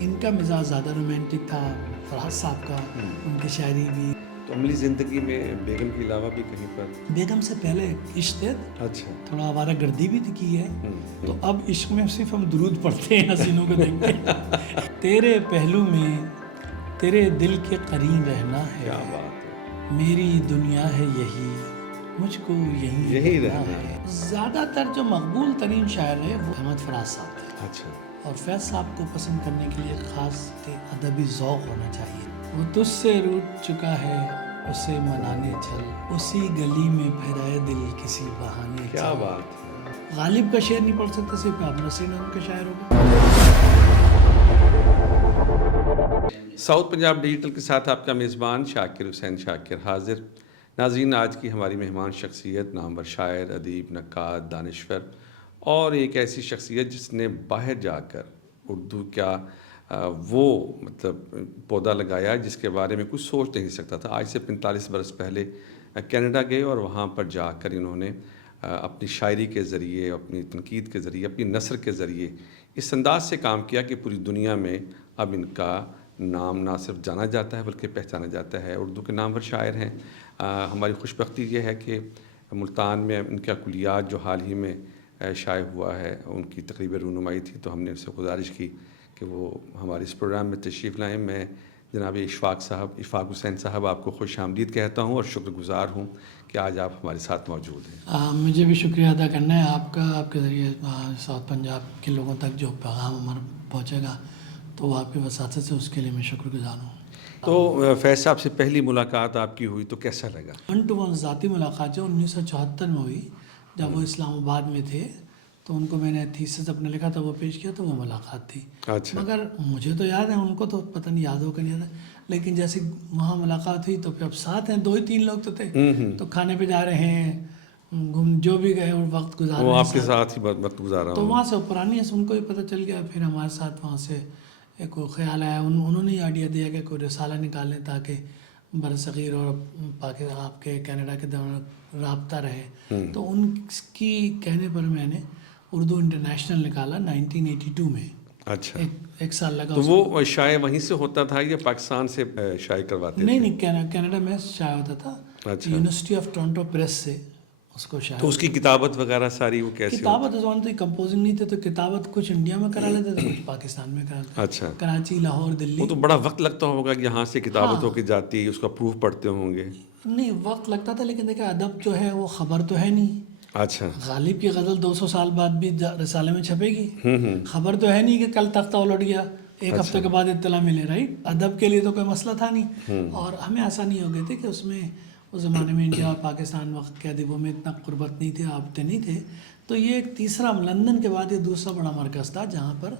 ان کا مزاج زیادہ رومانٹک تھا، فراز صاحب کا، ان کی شاعری بھی. تو عملی زندگی میں بیگم کے علاوہ بھی کہیں پر؟ بیگم سے پہلے عشق تھے، اچھا. تھوڑا آوارہ گردی بھی کی ہے. تو اب عشق میں صرف ہم درود پڑھتے ہیں حسینوں کو دیکھ کے. تیرے پہلو میں تیرے دل کے قرین رہنا ہے، کیا بات ہے. میری دنیا ہے یہی، مجھ کو یہی رہنا ہے. زیادہ تر جو مقبول ترین شاعر ہے وہ احمد فراز صاحب تھے. اچھا. اور فیض صاحب کو پسند کرنے کے لیے خاص ادبی ذوق ہونا چاہیے. وہ تجھ سے روٹ چکا ہے اسے منانے چل، اسی گلی میں پھیرائے دل کسی بہانے چل. کیا بات ہے. غالب کا شعر نہیں پڑھ سکتے، صرف آپ نصیر نام کے شاعر ہو. ساؤتھ پنجاب ڈیجیٹل کے ساتھ آپ کا میزبان شاکر حسین شاکر حاضر. ناظرین، آج کی ہماری مہمان شخصیت نامور شاعر، ادیب، نقاد، دانشور اور ایک ایسی شخصیت جس نے باہر جا کر اردو کا وہ پودا لگایا جس کے بارے میں کچھ سوچ نہیں سکتا تھا. آج سے 45 برس پہلے کینیڈا گئے اور وہاں پر جا کر انہوں نے اپنی شاعری کے ذریعے، اپنی تنقید کے ذریعے، اپنی نثر کے ذریعے اس انداز سے کام کیا کہ پوری دنیا میں اب ان کا نام نہ صرف جانا جاتا ہے بلکہ پہچانا جاتا ہے. اردو کے نامور شاعر ہیں. ہماری خوش بختی یہ ہے کہ ملتان میں ان کا کلیات جو حال ہی میں شائع ہوا ہے، ان کی تقریباً رونمائی تھی، تو ہم نے ان سے گزارش کی کہ وہ ہمارے اس پروگرام میں تشریف لائیں. میں جناب اشفاق حسین صاحب آپ کو خوش آمدید کہتا ہوں اور شکر گزار ہوں کہ آج آپ ہمارے ساتھ موجود ہیں. مجھے بھی شکریہ ادا کرنا ہے آپ کا. آپ کے ذریعے ساؤتھ پنجاب کے لوگوں تک جو پیغام ہمارا پہنچے گا تو وہ آپ کی وساطت سے، اس کے لیے میں شکر گزار ہوں. تو فیض صاحب سے پہلی ملاقات آپ کی ہوئی تو کیسا لگا؟ 1 to 1 ذاتی ملاقات جو 1974 میں ہوئی، جب وہ اسلام آباد میں تھے، تو ان کو میں نے تھیسس اپنا لکھا تھا، وہ پیش کیا، تو وہ ملاقات تھی. اچھا. مگر مجھے تو یاد ہے، ان کو تو پتہ نہیں یاد ہو کہ نہیں یاد ہے، لیکن جیسے وہاں ملاقات ہوئی تو پھر اب ساتھ ہیں، 2 ہی 3 لوگ تو تھے، تو کھانے پہ جا رہے ہیں، جو بھی گئے اور وقت گزار رہے ہیں، وہ آپ کے ساتھ ہی وقت گزارا. تو وہاں سے پرانی ہے، ان کو ہی پتہ چل گیا. پھر ہمارے ساتھ وہاں سے ایک خیال آیا، انہوں نے آئیڈیا دیا کہ کوئی رسالہ نکالیں تاکہ برصغیر اور پاکستان آپ کے کینیڈا کے دوران رابطہ رہے. تو ان کی کہنے پر میں نے اردو انٹرنیشنل نکالا 1982 میں. اچھا. ایک سال لگا. تو وہ شائع وہیں سے ہوتا تھا یا پاکستان سے شائع کرواتے تھے؟ نہیں، کینیڈا میں شائع ہوتا تھا. اچھا. یونیورسٹی آف ٹورنٹو پریس سے اس کو شائع. تو اس کی کتابت وغیرہ ساری وہ کیسی؟ کتابت تو کمپوزنگ نہیں تھے، تو کتابت کچھ انڈیا میں کرا لیتے تھے، کچھ پاکستان میں کرا لیتے. اچھا. کراچی، لاہور، دلی. وہ تو بڑا وقت لگتا ہوگا کہ یہاں سے کتابت ہو کے جاتی، اس کا پروف پڑھتے ہوں گے. نہیں، وقت لگتا تھا، لیکن دیکھیں ادب جو ہے وہ خبر تو ہے نہیں. اچھا. غالب کی غزل 200 سال بعد بھی رسالے میں چھپے گی. خبر تو ہے نہیں کہ کل تختہ الٹ گیا، ایک ہفتے کے بعد اطلاع ملے. رائٹ. ادب کے لیے تو کوئی مسئلہ تھا نہیں، اور ہمیں آسانی ہو گئی تھی کہ اس میں اس زمانے میں انڈیا اور پاکستان وقت کے ادیبوں میں اتنا قربت نہیں تھے، رابطے نہیں تھے. تو یہ ایک تیسرا، لندن کے بعد یہ دوسرا بڑا مرکز تھا جہاں پر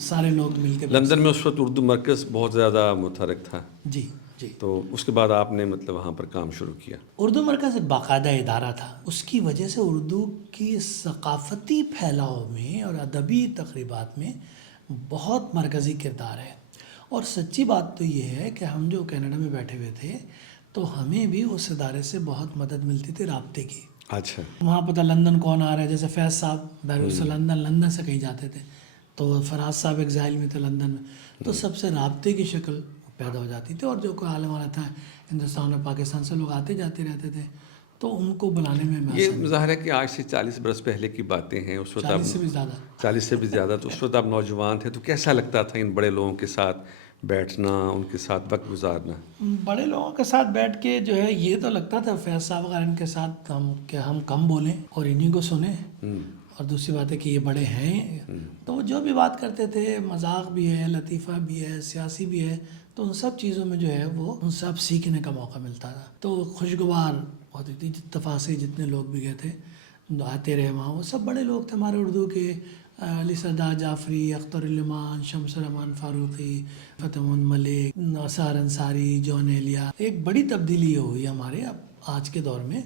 سارے لوگ مل کے. لندن میں اس وقت اردو مرکز بہت زیادہ متحرک تھا. جی. تو اس کے بعد آپ نے وہاں پر کام شروع کیا. اردو مرکز ایک باقاعدہ ادارہ تھا. اس کی وجہ سے اردو کی ثقافتی پھیلاؤ میں اور ادبی تقریبات میں بہت مرکزی کردار ہے. اور سچی بات تو یہ ہے کہ ہم جو کینیڈا میں بیٹھے ہوئے تھے تو ہمیں بھی اس ادارے سے بہت مدد ملتی تھی رابطے کی. اچھا. وہاں پتہ لندن کون آ رہا ہے، جیسے فیض صاحب بیروت سے لندن سے کہیں جاتے تھے، تو فراز صاحب ایگزائل میں تھے لندن میں، تو سب سے رابطے کی شکل پیدا ہو جاتی تھی. اور جو کوئی عالم والا تھا ہندوستان اور پاکستان سے، لوگ آتے جاتے رہتے تھے، تو ان کو بلانے میں یہ ظاہر ہے کہ آج سے 40 برس پہلے کی باتیں ہیں. اس وقت 40 سے بھی زیادہ. 40 سے بھی زیادہ. تو اس وقت آپ نوجوان تھے، تو کیسا لگتا تھا ان بڑے لوگوں کے ساتھ بیٹھنا، ان کے ساتھ وقت گزارنا؟ بڑے لوگوں کے ساتھ بیٹھ کے جو ہے یہ تو لگتا تھا فیض صاحب وغیرہ ان کے ساتھ کہ ہم کم بولیں اور انہیں کو سنیں. اور دوسری بات ہے کہ یہ بڑے ہیں، تو وہ جو بھی بات کرتے تھے، مذاق بھی ہے، لطیفہ بھی ہے، سیاسی بھی ہے، تو ان سب چیزوں میں جو ہے وہ ان سب سیکھنے کا موقع ملتا تھا. تو خوشگوار ہوتی تھی. تفاصیل جتنے لوگ بھی گئے تھے آتے رہے وہاں، وہ سب بڑے لوگ تھے ہمارے اردو کے. علی سردار جعفری، اختر الرحمان، شمس الرحمان فاروقی، فتح محمد ملک، نثار انصاری، جون ایلیا. ایک بڑی تبدیلی یہ ہوئی ہمارے اب آج کے دور میں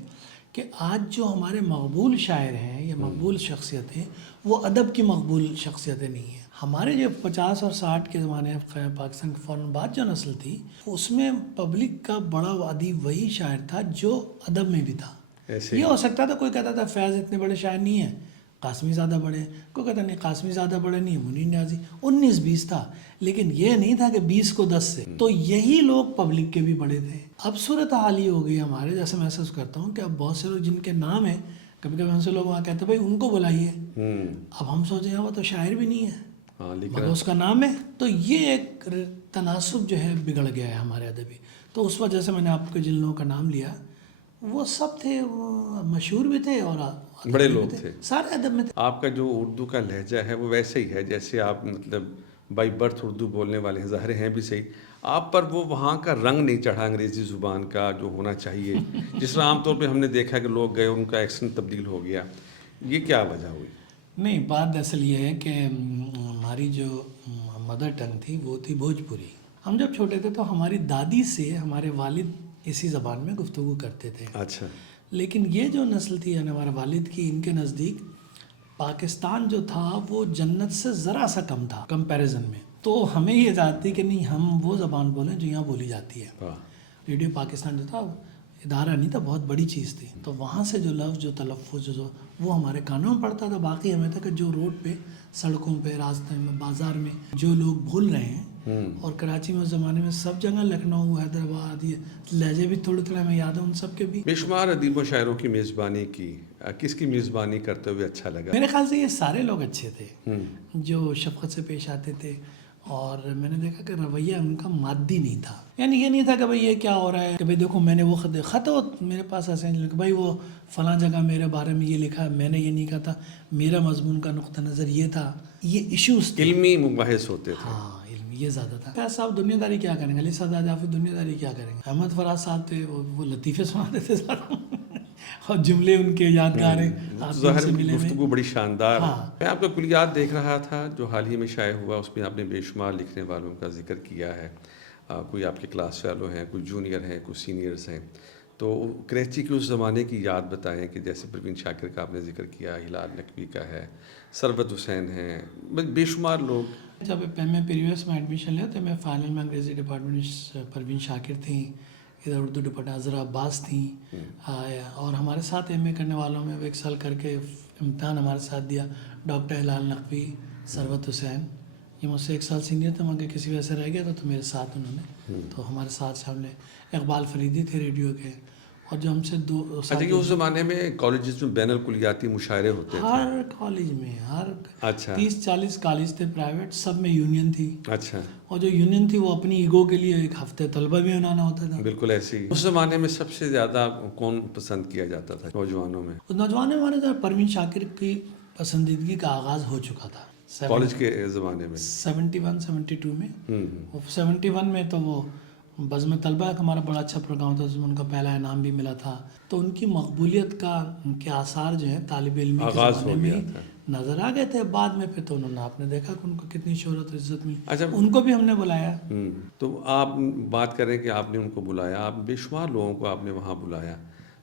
کہ آج جو ہمارے مقبول شاعر ہیں یا مقبول شخصیتیں، وہ ادب کی مقبول شخصیتیں نہیں ہیں. ہمارے جو 50 اور 60 کے زمانے پاکستان کے فوراً بعد جو نسل تھی، اس میں پبلک کا بڑا ادیب وہی شاعر تھا جو ادب میں بھی تھا. یہ ہو سکتا تھا کوئی کہتا تھا فیض اتنے بڑے شاعر نہیں ہیں، قاسمی زادہ بڑے، کوئی کہتا نہیں قاسمی زادہ بڑے نہیں، منیر نیازی 19-20 تھا، لیکن یہ نہیں تھا کہ 20 کو 10 سے، تو یہی لوگ پبلک کے بھی بڑے تھے۔ اب صورت حال یہ ہو گئی ہمارے، جیسے محسوس کرتا ہوں کہ اب بہت سے لوگ جن کے نام ہیں، کبھی کبھی ہم سے لوگ وہاں کہتے ہیں بھائی ان کو بلائیے، اب ہم سوچیں وہ تو شاعر بھی نہیں ہے مگر اس کا نام ہے، تو یہ ایک تناسب جو ہے بگڑ گیا ہے ہمارے ادبی۔ تو اس وجہ سے میں نے آپ کو جن لوگوں کا نام لیا وہ سب تھے، وہ مشہور بھی تھے اور بڑے لوگ تھے، سارے ادب میں تھے۔ آپ کا جو اردو کا لہجہ ہے وہ ویسے ہی ہے جیسے آپ مطلب بائی برتھ اردو بولنے والے ہیں، ظاہر ہیں بھی صحیح، آپ پر وہ وہاں کا رنگ نہیں چڑھا انگریزی زبان کا جو ہونا چاہیے، جس طرح عام طور پہ ہم نے دیکھا کہ لوگ گئے ان کا ایکسنٹ تبدیل ہو گیا، یہ کیا وجہ ہوئی؟ نہیں، بات اصل یہ ہے کہ ہماری جو مدر ٹنگ تھی وہ تھی بھوجپوری۔ ہم جب چھوٹے تھے تو ہماری دادی سے ہمارے والد اسی زبان میں گفتگو کرتے تھے، اچھا، لیکن یہ جو نسل تھی یعنی ہمارے والد کی، ان کے نزدیک پاکستان جو تھا وہ جنت سے ذرا سا کم تھا کمپیریزن میں، تو ہمیں یہ ذات تھی کہ نہیں ہم وہ زبان بولیں جو یہاں بولی جاتی ہے۔ ریڈیو پاکستان جو تھا ادارہ نہیں تھا، بہت بڑی چیز تھی، تو وہاں سے جو لفظ جو تلفظ جو وہ ہمارے کانوں میں پڑتا تھا، باقی ہمیں تھا کہ جو روڈ پہ سڑکوں پہ راستے میں بازار میں جو لوگ بھول رہے ہیں، اور کراچی میں اس زمانے میں سب جگہ لکھنؤ حیدرآباد یہ لہجے بھی تھوڑے تھوڑے ہمیں یاد ہے ان سب کے بھی۔ بے شمار ادیب و شاعروں کی میزبانی کی، کس کی میزبانی کرتے ہوئے اچھا لگا؟ میرے خیال سے یہ سارے لوگ اچھے تھے جو شفقت سے پیش آتے تھے، اور میں نے دیکھا کہ رویہ ان کا مادی نہیں تھا، یعنی یہ نہیں تھا کہ بھائی یہ کیا ہو رہا ہے، کہ بھائی دیکھو میں نے وہ خط میرے پاس ایسے نہیں لکھا بھائی وہ فلاں جگہ میرے بارے میں یہ لکھا، میں نے یہ نہیں کہا تھا، میرا مضمون کا نقطہ نظر یہ تھا، یہ ایشوز تھے، علمی مباحث ہوتے تھے۔ ہاں علمی یہ زیادہ تھا۔ فیض صاحب دنیا داری کیا کریں گے، علی سعد جعفری دنیا داری کیا کریں گے، احمد فراز صاحب تھے وہ لطیفے سناتے تھے زیادہ اور جملے ان کے یادگار ہیں، آپ ان ظاہر سے ملے ہوئے۔ گفتگو بڑی شاندار ہے۔ ہاں۔ میں آپ کا کلیات دیکھ رہا تھا جو حال ہی میں شائع ہوا، اس میں آپ نے بے شمار لکھنے والوں کا ذکر کیا ہے، کوئی آپ کے کلاس فیلو ہیں، کوئی جونیئر ہیں، کوئی سینئرز ہیں، تو کریچی کے اس زمانے کی یاد بتائیں کہ جیسے پروین شاکر کا آپ نے ذکر کیا، ہلال نقوی کا ہے، ثروت حسین ہیں، بے شمار لوگ۔ جب میں پریویس میں ایڈمیشن لیا تو میں فائنل میں انگریزی ڈپارٹمنٹ پروین شاکر تھیں، ادھر اردو ڈپارٹمنٹ عذرا عباس تھیں، اور ہمارے ساتھ ایم اے کرنے والوں میں وہ ایک سال کر کے امتحان ہمارے ساتھ دیا ڈاکٹر ہلال نقوی، ثروت حسین، یہ مجھ سے ایک سال سینئر تھے مگر کسی وجہ سے رہ گیا تو میرے ساتھ انہوں نے، تو ہمارے ساتھ شامل اقبال فریدی تھے ریڈیو کے، اور جو ہم سے اچھا کہ اس زمانے میں کالجز میں بین الکلیاتی مشاعرے ہوتے تھے؟ ہر کالج میں، ہر اچھا 30-40 کالج تھے پرائیویٹ، سب میں یونین تھی، اچھا، اور جو یونین تھی وہ اپنی ایگو کے لیے ایک ہفتے طلبہ بھی بنانا ہوتا تھا۔ بالکل ایسی ہی۔ اس زمانے میں سب سے زیادہ کون پسند کیا جاتا تھا نوجوانوں میں؟ نوجوانوں میں تو پروین شاکر کی پسندیدگی کا آغاز ہو چکا تھا کالج کے زمانے میں 71-72 میں، 71 میں تو وہ بزم طلبہ کا ہمارا بڑا اچھا پروگرام تھا، اس میں ان کا پہلا انعام بھی ملا تھا، تو ان کی مقبولیت کا ان کے آثار جو ہیں طالب علمی کے زمانے میں ہی نظر آ گئے تھے، بعد میں پھر تو انہوں نے آپ نے دیکھا کہ ان کو کتنی شہرت و عزت ملی، اچھا ان کو بھی ہم نے بلایا۔ تو آپ بات کریں کہ آپ نے ان کو بلایا، آپ بے شمار لوگوں کو آپ نے وہاں بلایا،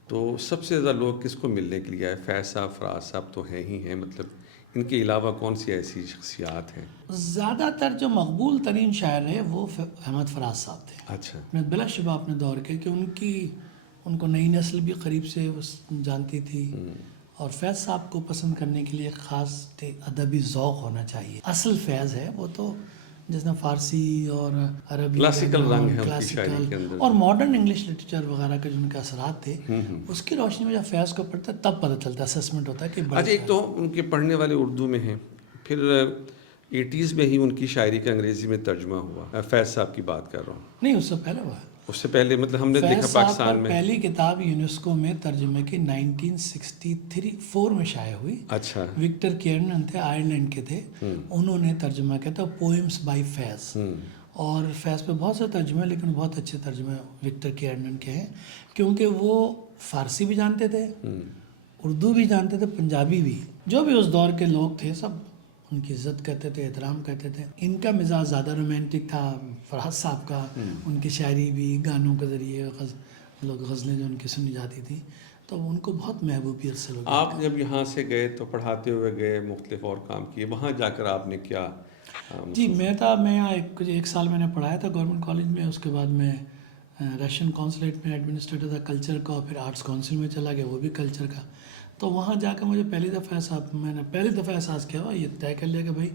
تو سب سے زیادہ لوگ کس کو ملنے کے لیے آئے؟ فیض صاحب، فراز صاحب تو ہیں ہی ہیں، مطلب ان کے علاوہ کون سی ایسی شخصیات ہیں؟ زیادہ تر جو مقبول ترین شاعر ہے وہ احمد فراز صاحب تھے، اچھا، بلا شبہ اپنے دور کے، کہ ان کو نئی نسل بھی قریب سے جانتی تھی، اور فیض صاحب کو پسند کرنے کے لیے خاص ادبی ذوق ہونا چاہیے۔ اصل فیض ہے وہ تو جس نے فارسی اور عربی کلاسیکل رنگ ہے ان کی کلاسیکل شاعری کے اندر، اور ماڈرن انگلش لٹریچر وغیرہ کے جو ان کے اثرات تھے، اس کی روشنی میں جب فیض کو پڑھتا ہے تب پتہ چلتا ہے، اسسمنٹ ہوتا ہے کہ اچھا ایک تو ان کے پڑھنے والے اردو میں ہیں، پھر 80s میں ہی ان کی شاعری کا انگریزی میں ترجمہ ہوا، فیض صاحب کی بات کر رہا ہوں، نہیں اس سے پہلے ہوا ہے، اس سے پہلے مطلب ہم نے دیکھا فیض صاحب پاکستان پر میں پہلی کتاب یونیسکو میں ترجمے کی 1963 میں شائع ہوئی، اچھا وکٹر کیئرنن تھے، آئرلینڈ کے تھے، انہوں نے ترجمہ کیا تھا پوئمس بائی فیض، اور فیض پہ بہت سے ترجمے لیکن بہت اچھے ترجمے وکٹر کیئرنن کے ہیں، کیونکہ وہ فارسی بھی جانتے تھے، اردو بھی جانتے تھے، پنجابی بھی، جو بھی اس دور کے لوگ تھے سب ان کی عزت کرتے تھے، احترام کرتے تھے۔ ان کا مزاج زیادہ رومانٹک تھا، فراز صاحب کا، ان کی شاعری بھی گانوں کے ذریعے لوگ غزلیں جو ان کی سنی جاتی تھیں تو ان کو بہت محبوبیت سے لوگ۔ آپ جب یہاں سے گئے تو پڑھاتے ہوئے گئے، مختلف اور کام کیے، وہاں جا کر آپ نے کیا؟ جی میں یہاں ایک سال میں نے پڑھایا تھا گورنمنٹ کالج میں، اس کے بعد میں رشین کونسلیٹ میں ایڈمنسٹریٹر تھا کلچر کا، اور پھر آرٹس کونسل میں چلا گیا، وہ بھی کلچر کا، تو وہاں جا کے مجھے میں نے پہلی دفعہ احساس کیا ہوا، یہ طے کر لیا کہ بھائی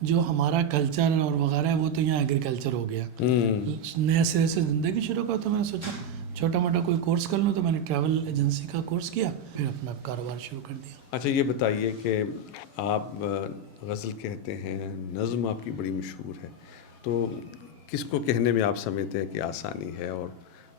جو ہمارا کلچر اور وغیرہ ہے وہ تو یہاں ایگریکلچر ہو گیا، نئے سرے سے زندگی شروع کر. تو میں نے سوچا چھوٹا موٹا کوئی کورس کر لوں، تو میں نے ٹریول ایجنسی کا کورس کیا، پھر اپنا کاروبار شروع کر دیا. اچھا یہ بتائیے کہ آپ غزل کہتے ہیں، نظم آپ کی بڑی مشہور ہے، تو کس کو کہنے میں آپ سمجھتے ہیں کہ آسانی ہے اور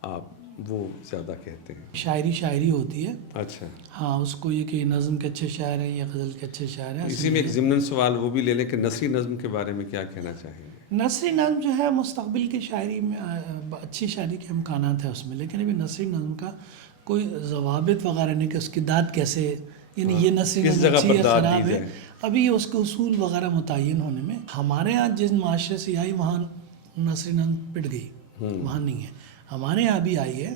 آپ وہ زیادہ کہتے ہیں؟ شاعری ہوتی ہے. اچھا، ہاں، اس کو یہ کہ نظم کے اچھے شاعر ہیں یا غزل کے اچھے شاعر ہیں. اسی میں ایک ضمن سوال وہ بھی لے لیں کہ نثری نظم کے بارے میں کیا کہنا چاہیں گے؟ نثری نظم جو ہے مستقبل کی شاعری میں اچھی شاعری کے امکانات ہیں اس میں، لیکن ابھی نثری نظم کا کوئی ضوابط وغیرہ نہیں کہ اس کی داد کیسے، یعنی یہ نثری کس نظم جگہ اچھی پر ہے داد خراب دی ہے، جائے؟ ابھی اس کے اصول وغیرہ متعین ہونے میں. ہمارے یہاں جس معاشرے سے آئی وہاں نثری نظم پٹ گئی، وہاں نہیں ہے. ہمارے یہاں بھی آئی ہے،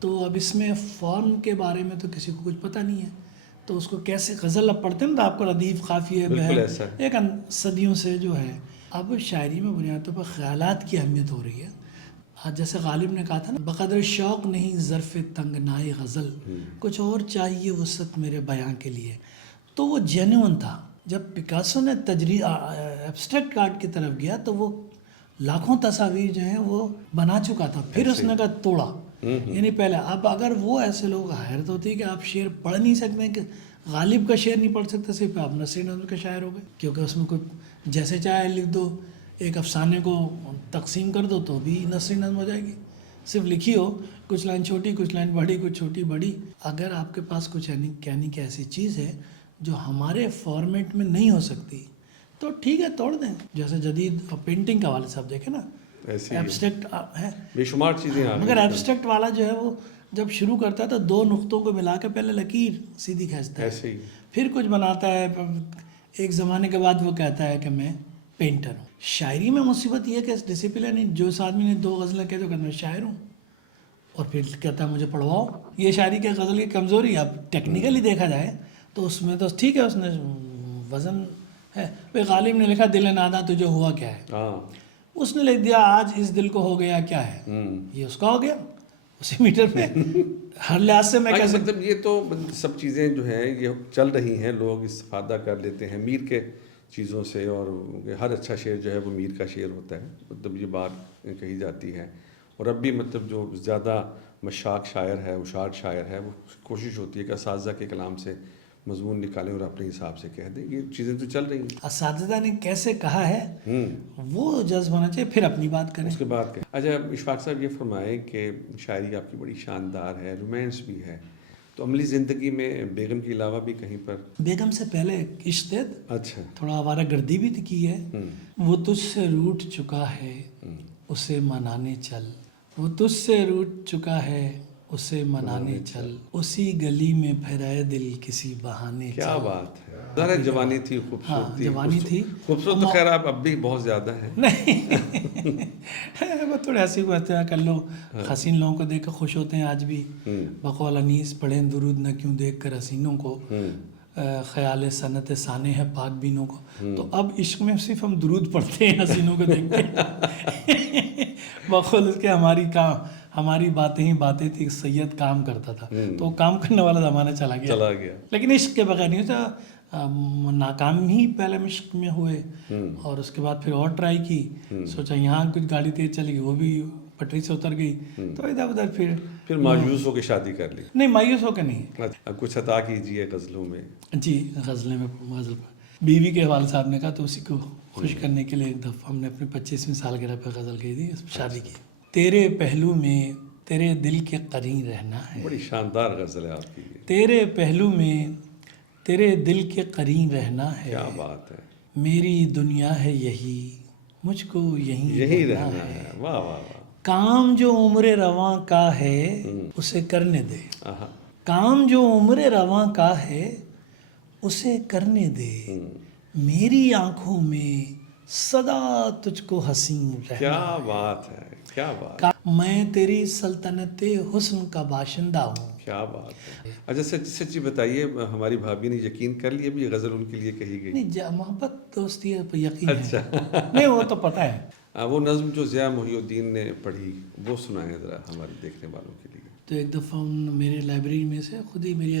تو اب اس میں فارم کے بارے میں تو کسی کو کچھ پتہ نہیں ہے، تو اس کو کیسے غزل اب پڑھتے ہیں نا تو آپ کو ردیف قافیے بالکل بہر ایسا ہے. ایک صدیوں سے جو ہے. اب شاعری میں بنیاد طور پر خیالات کی اہمیت ہو رہی ہے. آج جیسے غالب نے کہا تھا نا، بقدر شوق نہیں ظرف تنگنائی غزل، کچھ اور چاہیے وسعت میرے بیاں کے لیے. تو وہ جینوئن تھا. جب پکاسو نے ایبسٹریکٹ آرٹ کی طرف گیا تو وہ لاکھوں تصاویر جو ہیں وہ بنا چکا تھا، پھر اس نے کہا توڑا. یعنی پہلے اب اگر وہ ایسے لوگ حیرت ہوتی ہے کہ آپ شعر پڑھ نہیں سکتے، کہ غالب کا شعر نہیں پڑھ سکتے، صرف آپ نثری نظم کے شاعر ہو گئے، کیونکہ اس میں کوئی جیسے چاہے لکھ دو، ایک افسانے کو تقسیم کر دو تو بھی نثری نظم ہو جائے گی. صرف لکھی ہو، کچھ لائن چھوٹی کچھ لائن بڑی، کچھ چھوٹی بڑی. اگر آپ کے پاس کچھ کہنے کی ایسی چیز ہے جو ہمارے فارمیٹ میں نہیں ہو سکتی تو ٹھیک ہے، توڑ دیں. جیسے جدید پینٹنگ کا والد صاحب دیکھیں نا، ایبسٹریکٹ ہے، بے شمار چیزیں آ مگر ایبسٹریکٹ والا جو ہے وہ جب شروع کرتا ہے تو دو نقطوں کو ملا کے پہلے لکیر سیدھی کھینچتا ہے، ایسے ہی پھر کچھ بناتا ہے. ایک زمانے کے بعد وہ کہتا ہے کہ میں پینٹر ہوں. شاعری میں مصیبت یہ ہے کہ ڈسپلن نہیں. جو اس آدمی نے 2 غزلیں کہہ تو کہتا میں شاعر ہوں، اور پھر کہتا ہے مجھے پڑھواؤ. یہ شاعری کے غزل کی کمزوری. اب ٹیکنیکلی دیکھا جائے تو اس میں تو ٹھیک ہے، اس نے وزن ہے. بھائی غالب نے لکھا دل ناداں تجھے ہوا کیا ہے، اس نے لکھ دیا آج اس دل کو ہو گیا کیا ہے، یہ اس کا ہو گیا اسی میٹر پہ. ہر لحاظ سے میں کہہ مطلب یہ تو سب چیزیں جو ہیں یہ چل رہی ہیں، لوگ استفادہ کر لیتے ہیں میر کے چیزوں سے، اور ہر اچھا شعر جو ہے وہ میر کا شعر ہوتا ہے، مطلب یہ بات کہی جاتی ہے. اور اب بھی مطلب جو زیادہ مشاق شاعر ہے، اشاعت شاعر ہے، وہ کوشش ہوتی ہے کہ اساتذہ کے کلام سے مضمون نکالیں اور اپنے حساب سے کہہ دیں. یہ چیزیں تو چل رہی ہیں. اساتذہ نے کیسے کہا ہے وہ جذب ہونا چاہیے، پھر اپنی بات کریں. اس کے بعد اچھا اشفاق صاحب یہ فرمائیں کہ شاعری آپ کی بڑی شاندار ہے، رومانس بھی ہے، تو عملی زندگی میں بیگم کے علاوہ بھی کہیں پر؟ بیگم سے پہلے عشق تھے، اچھا، تھوڑا آوارہ گردی بھی کی ہے. وہ تجھ سے روٹھ چکا ہے اسے منانے چل، وہ تجھ سے روٹھ چکا ہے اسے منانے چل، اسی گلی میں پھیرائے دل کسی بہانے چل. کیا بات ہے. ذرا جوانی تھی، خوبصورتی جوانی تھی. خوبصورت تو خیر آپ اب بھی بہت زیادہ ہیں. نہیں وہ تھوڑے ہنسی باتیں کر لو، حسین لوگوں کو دیکھ کر خوش ہوتے ہیں آج بھی. بقول انیس پڑھیں درود نہ کیوں دیکھ کر حسینوں کو، خیال صنعت سانے ہے پاک بینوں کو. تو اب عشق میں صرف ہم درود پڑھتے ہیں حسینوں کو دیکھ کے. بقول اس کے ہماری باتیں ہی باتیں تھی، سید کام کرتا تھا تو وہ کام کرنے والا زمانہ چلا گیا. لیکن عشق کے بغیر نہیں ہوتا. ناکام ہی پہلے عشق میں ہوئے، اور اس کے بعد پھر اور ٹرائی کی، سوچا یہاں کچھ گاڑی تیز چلے گی، وہ بھی پٹری سے اتر گئی، تو ادھر ادھر پھر مایوس ہو کے شادی کر لی. نہیں مایوس ہو کے نہیں. اب کچھ عطا کیجیے غزلوں میں. جی غزلیں میں غزل بیوی کے والد صاحب نے کہا تو اسی کو خوش کرنے کے لیے ایک دفعہ ہم نے اپنی 25ویں سالگرہ پہ غزل کہی تھی، شادی کی. تیرے پہلو میں تیرے دل کے قرین رہنا ہے. بڑی شاندار غزل ہے آپ کی. تیرے پہلو میں تیرے دل کے قرین رہنا ہے. کیا بات ہے. میری دنیا ہے یہی، مجھ کو یہی رہنا ہے. واہ واہ واہ. کام جو عمر رواں کا ہے اسے کرنے دے، کام جو عمر رواں کا ہے اسے کرنے دے. میری آنکھوں میں صدا تجھ کو حسین رہنا. کیا بات ہے، کیا بات. میں تیری سلطنت حسن کا باشندہ ہوں. کیا بات ہے. اچھا سچی بتائیے، ہماری بھابھی نے یقین کر لیا بھی یہ غزل ان کے لیے کہی گئی؟ نہیں، محبت دوستی ہے، یقین ہے. نہیں وہ تو پتہ ہے. وہ نظم جو ضیاء محی الدین نے پڑھی وہ سنائیں ذرا ہمارے دیکھنے والوں کے لیے. تو ایک دفعہ میرے لائبریری میں سے خود ہی میری